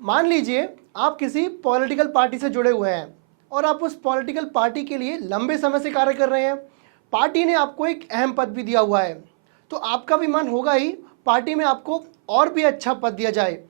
मान लीजिए आप किसी पॉलिटिकल पार्टी से जुड़े हुए हैं और आप उस पॉलिटिकल पार्टी के लिए लंबे समय से कार्य कर रहे हैं। पार्टी ने आपको एक अहम पद भी दिया हुआ है, तो आपका भी मन होगा ही पार्टी में आपको और भी अच्छा पद दिया जाए।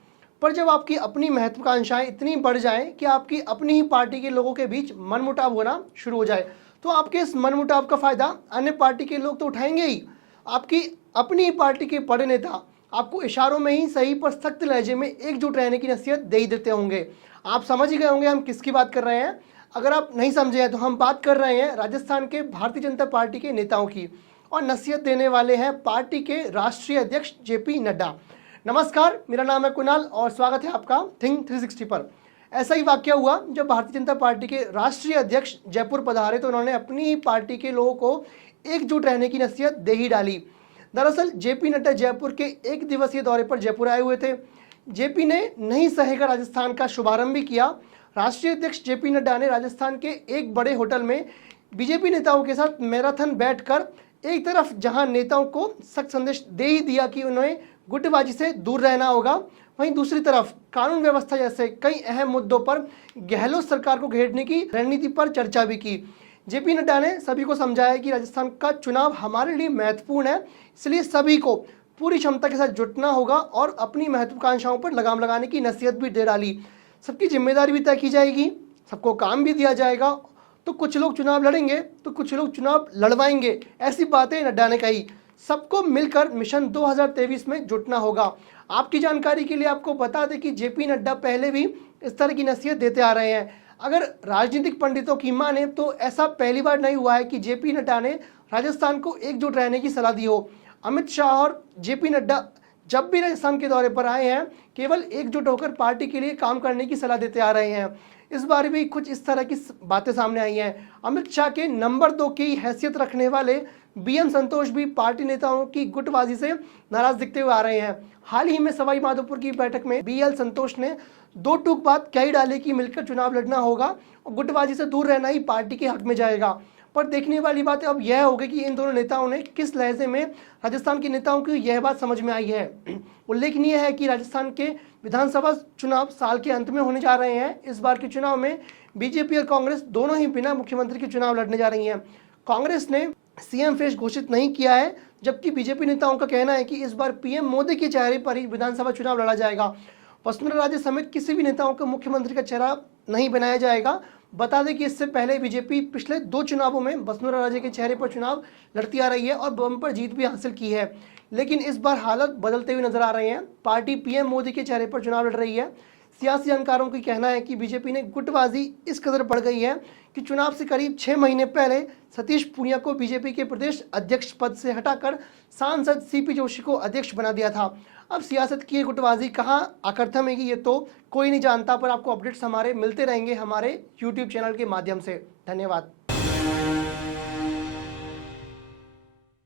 पर जब आपकी अपनी महत्वाकांक्षाएं इतनी बढ़ जाएं कि आपकी अपनी ही पार्टी के लोगों के बीच मनमुटाव होना शुरू हो जाए, तो आपके इस मनमुटाव का फायदा अन्य पार्टी के लोग तो उठाएंगे ही। आपकी अपनी ही पार्टी के बड़े नेता आपको इशारों में ही सही पर सख्त लहजे में एकजुट रहने की नसीहत दे ही देते होंगे। आप समझ ही गए होंगे हम किसकी बात कर रहे हैं। अगर आप नहीं समझे हैं तो हम बात कर रहे हैं राजस्थान के भारतीय जनता पार्टी के नेताओं की, और नसीहत देने वाले हैं पार्टी के राष्ट्रीय अध्यक्ष जेपी नड्डा। नमस्कार, मेरा नाम है कुणाल और स्वागत है आपका थिंक 360 पर। ऐसा ही वाकया हुआ जब भारतीय जनता पार्टी के राष्ट्रीय अध्यक्ष जयपुर पधारे तो उन्होंने अपनी ही पार्टी के लोगों को एकजुट रहने की नसीहत दे ही डाली। दरअसल जेपी नड्डा जयपुर के एक दिवसीय दौरे पर जयपुर आए हुए थे। जेपी ने नहीं सहेगा राजस्थान का शुभारंभ भी किया। राष्ट्रीय अध्यक्ष जेपी नड्डा ने राजस्थान के एक बड़े होटल में बीजेपी नेताओं के साथ मैराथन बैठकर एक तरफ जहां नेताओं को सख्त संदेश दे ही दिया कि उन्हें गुटबाजी से दूर रहना होगा, वहीं दूसरी तरफ कानून व्यवस्था जैसे कई अहम मुद्दों पर गहलोत सरकार को घेरने की रणनीति पर चर्चा भी की। जेपी नड्डा ने सभी को समझाया कि राजस्थान का चुनाव हमारे लिए महत्वपूर्ण है, इसलिए सभी को पूरी क्षमता के साथ जुटना होगा और अपनी महत्वाकांक्षाओं पर लगाम लगाने की नसीहत भी दे डाली। सबकी जिम्मेदारी भी तय की जाएगी, सबको काम भी दिया जाएगा। तो कुछ लोग चुनाव लड़ेंगे तो कुछ लोग चुनाव लड़वाएंगे, ऐसी बातें नड्डा ने कही। सबको मिलकर मिशन 2023 में जुटना होगा। आपकी जानकारी के लिए आपको बता दें कि जेपी नड्डा पहले भी इस तरह की नसीहत देते आ रहे हैं। अगर राजनीतिक पंडितों की माने तो ऐसा पहली बार नहीं हुआ है कि जेपी नड्डा ने राजस्थान को एकजुट रहने की सलाह दी हो। अमित शाह और जेपी नड्डा जब भी राजस्थान के दौरे पर आए हैं केवल एकजुट होकर पार्टी के लिए काम करने की सलाह देते आ रहे हैं। इस बार भी कुछ इस तरह की बातें सामने आई हैं। अमित शाह के नंबर 2 की हैसियत रखने वाले बीएन संतोष भी पार्टी नेताओं की गुटबाजी से नाराज दिखते हुए आ रहे हैं। हाल ही में सवाई माधोपुर की बैठक में बीएल संतोष ने दो टूक बात कह ही डाली कि मिलकर चुनाव लड़ना होगा और गुटबाजी से दूर रहना ही पार्टी के हक में जाएगा। पर देखने वाली बात अब यह होगी कि इन दोनों नेताओं ने किस लहजे में राजस्थान के नेताओं की यह बात समझ में आई है। उल्लेखनीय है कि राजस्थान के विधानसभा चुनाव साल के अंत में होने जा रहे हैं। इस बार के चुनाव में बीजेपी और कांग्रेस दोनों ही बिना मुख्यमंत्री के चुनाव लड़ने जा रही हैं। कांग्रेस ने सीएम फेस घोषित नहीं किया है, जबकि बीजेपी नेताओं का कहना है कि इस बार पीएम मोदी के चेहरे पर ही विधानसभा चुनाव लड़ा जाएगा। वसुंधरा राजे समेत किसी भी नेताओं को मुख्यमंत्री का चेहरा नहीं बनाया जाएगा। बता दें कि इससे पहले बीजेपी पिछले 2 चुनावों में वसुंधरा राजे के चेहरे पर चुनाव लड़ती आ रही है और बम्पर जीत भी हासिल की है, लेकिन इस बार हालत बदलते हुए नजर आ रहे हैं। पार्टी पीएम मोदी के चेहरे पर चुनाव लड़ रही है। सियासी जानकारों का कहना है कि बीजेपी ने गुटबाजी इस कदर बढ़ गई है कि चुनाव से करीब 6 महीने पहले सतीश पूनिया को बीजेपी के प्रदेश अध्यक्ष पद से हटाकर सांसद सीपी जोशी को अध्यक्ष बना दिया था। अब सियासत की ये गुटबाजी कहाँ आकर थमेगी ये तो कोई नहीं जानता, पर आपको अपडेट्स हमारे मिलते रहेंगे हमारे यूट्यूब चैनल के माध्यम से। धन्यवाद।